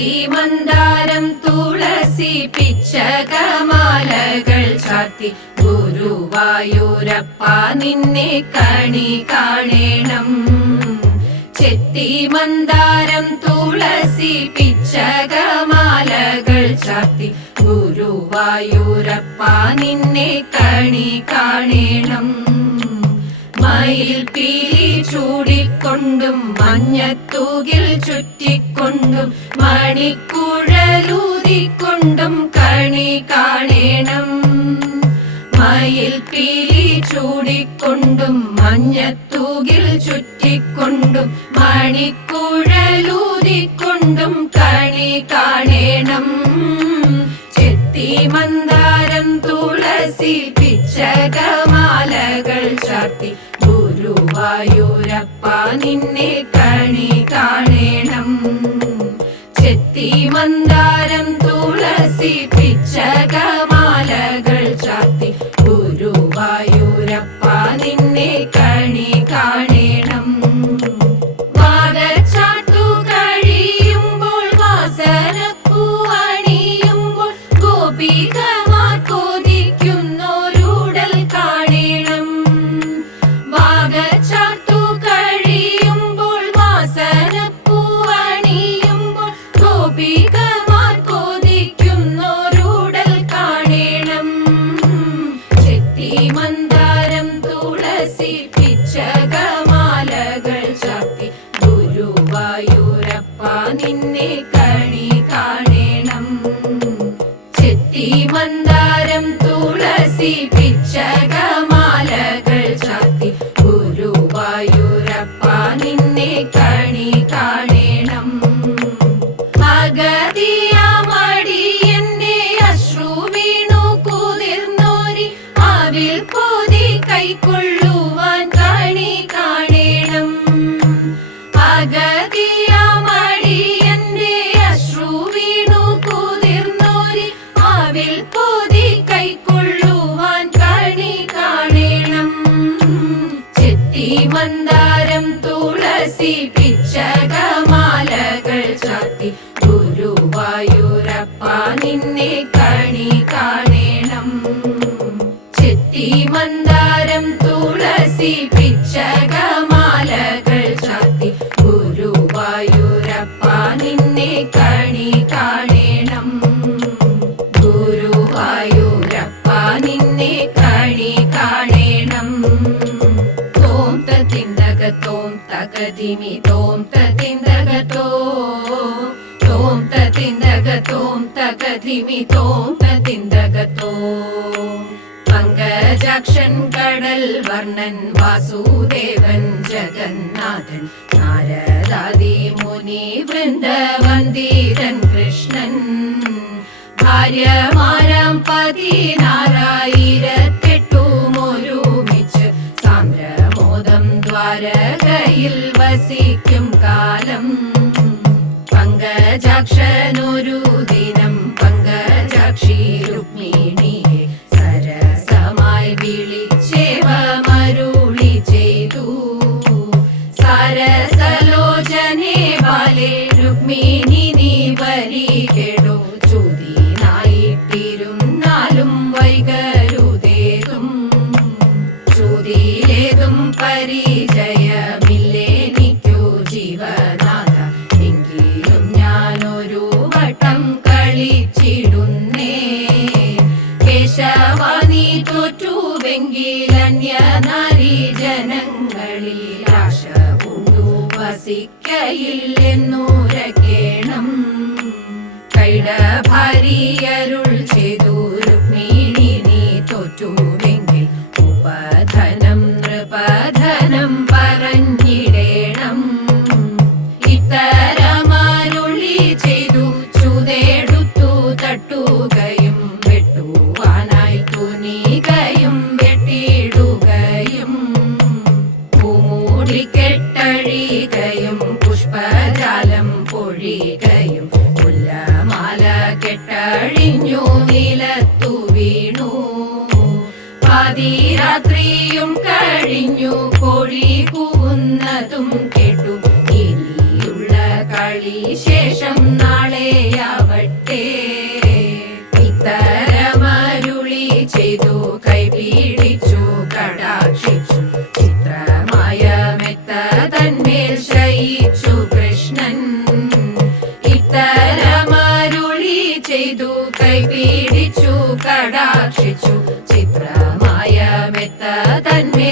ചെത്തി മന്ദാരം തുളസി പിച്ചകമാലകൾ ചാർത്തി ഗുരുവായൂരപ്പ നിന്നെ കണി കാണേണം. ചെത്തി മന്ദാരം തുളസി പിച്ചകമാലകൾ ചാർത്തി ഗുരുവായൂരപ്പ നിന്നെ കണി കാണേണം. മയിൽ പീലി ചൂടിക്കൊണ്ടും മഞ്ഞത്തൂകിൽ ചുറ്റിക്കൊണ്ടും മണിക്കുഴലൂതിക്കൊണ്ടും കണി കാണേണം. മയിൽ പീലി ചൂടിക്കൊണ്ടും മഞ്ഞത്തൂകിൽ ചുറ്റിക്കൊണ്ടും മണിക്കുഴലൂതിക്കൊണ്ടും കണി കാണേണം. ചെത്തി മന്ദാരം തുളസി പിച്ചകമാലകൾ ചാർത്തി ഗുരുവായൂരപ്പ നിന്നെ കണി കാണേണം. ചെത്തി മന്ദാരം തുളസി പിച്ചകമാലകൾ ചാർത്തി ഗുരുവായൂരപ്പ നിന്നെ കണി കാണേണം. വാദച്ചാർത്തു കഴിയുമ്പോൾ വാസനപ്പൂ അണിയുമ്പോൾ ഗോപികമാർ കൊതിക്കുന്നോരുടൽ കാണേണം. വാദച്ചാർത്തു കഴിയുമ്പോൾ വാസനപ്പൂ അണിയുമ്പോൾ ഗോപികമാർ കൊതിക്കുന്നോരുടൽ കാണേണം. ചെത്തി മന്ദാരം തുളസി പിച്ചകമാലകൾ ചാർത്തി ഗുരുവായൂരപ്പ നിന്നെ കണി കാണേണം. ചെത്തി മന്ദാരം തുളസി പിച്ചകമാലകൾ ചാർത്തി ഗുരുവായൂരപ്പ നിന്നെ കണി കാണേണം. അഗതിയാമടിയന്റെ അശ്രു വീണു കുതിർന്നോരി അവിൽ കൊതി കൈക്കൊള്ളുവാൻ കണി കാണേണം. അഗതിയാമടിയന്റെ അശ്രു വീണു കുതിർന്നോരി അവിൽ കൊതി കൈക്കൊള്ളുവാൻ കണി കാണേണം. ചെത്തി മന്ദാരം തുളസി പിച്ചകമാലകൾ ചാർത്തി ഗുരുവായൂരപ്പ നിന്നെ കണി കാണേണം. ചെത്തി മന്ദാരം തുളസി പിച്ചകമാലകൾ ചാർത്തി ഗുരുവായൂരപ്പ നിന്നെ കണി കാണേണം. ഗുരുവായൂരപ്പ നിന്നെ കണി കാണേണം. തോം തത്തിന്തകത്തോം തകതിമി തോം തത്തിന്തകത്തോ തോം തത്തിന്തകത്തോം തകതിമി തോം തത്തിന്തകത്തോ. പങ്കജാക്ഷൻ കടൽ വർണ്ണൻ വാസുദേവൻ ജഗന്നാഥൻ നാരദാദി മുനി വൃന്ദവന്ദിതൻ കൃഷ്ണൻ ഭാര്യമാരാം 16,008 ഒരുമിച്ച് സാന്ദ്രമോദം ദ്വാരകയിൽ വസിക്കും കാലം. പങ്കജാക്ഷനൊരു ദിനം പങ്കജാക്ഷി രുക്മിണിയെ സരസമായി വിളിച്ചേവമരുളി ചെയ്തു. സരസലോചനെ ബാലെ രുക്മിണി നീ വരികെടോ ചൂതിനായിട്ടിരുന്നാലും വൈകരുതേതും. ചൂതിയിലേതും പരിചയമില്ലെനിക്കു ജീവനാഥ, എങ്കിലും ഞാനൊരു വട്ടം കളിച്ചിടുന്നേ. കേശവ നീ തോറ്റുവെങ്കിൽ അന്യനാരി ജനങ്ങളിൽ ആശ കൊണ്ടു വസിക്കയില്ലെന്നുരക്കേണം. കൈടഭാര്യരുൾ ചെയ്തു രുക്മിണി നീ തോറ്റുവെങ്കിൽ ഉപധനം നൃപധനം പറഞ്ഞിടേണം. ഇത്തരമരുളി ചെയ്തു ചൂതെടുത്തു തട്ടുകയും വെട്ടുവാനായി തുനികയും വെട്ടിയിടുകയും പൂമൂടിക്കെട്ടഴികയും പുഷ്പജാലം പൊഴികയും മുല്ലമാല കെട്ടഴിഞ്ഞു നിലത്തു വീണു. പാതിരാത്രിയും കഴിഞ്ഞു കോഴി കൂവുന്നതും കേട്ടു. ഇനിയുള്ള കളി ശേഷം നാളെ കടാക്ഷിച്ചു ചിത്രമായ മെത്ത തന്മേ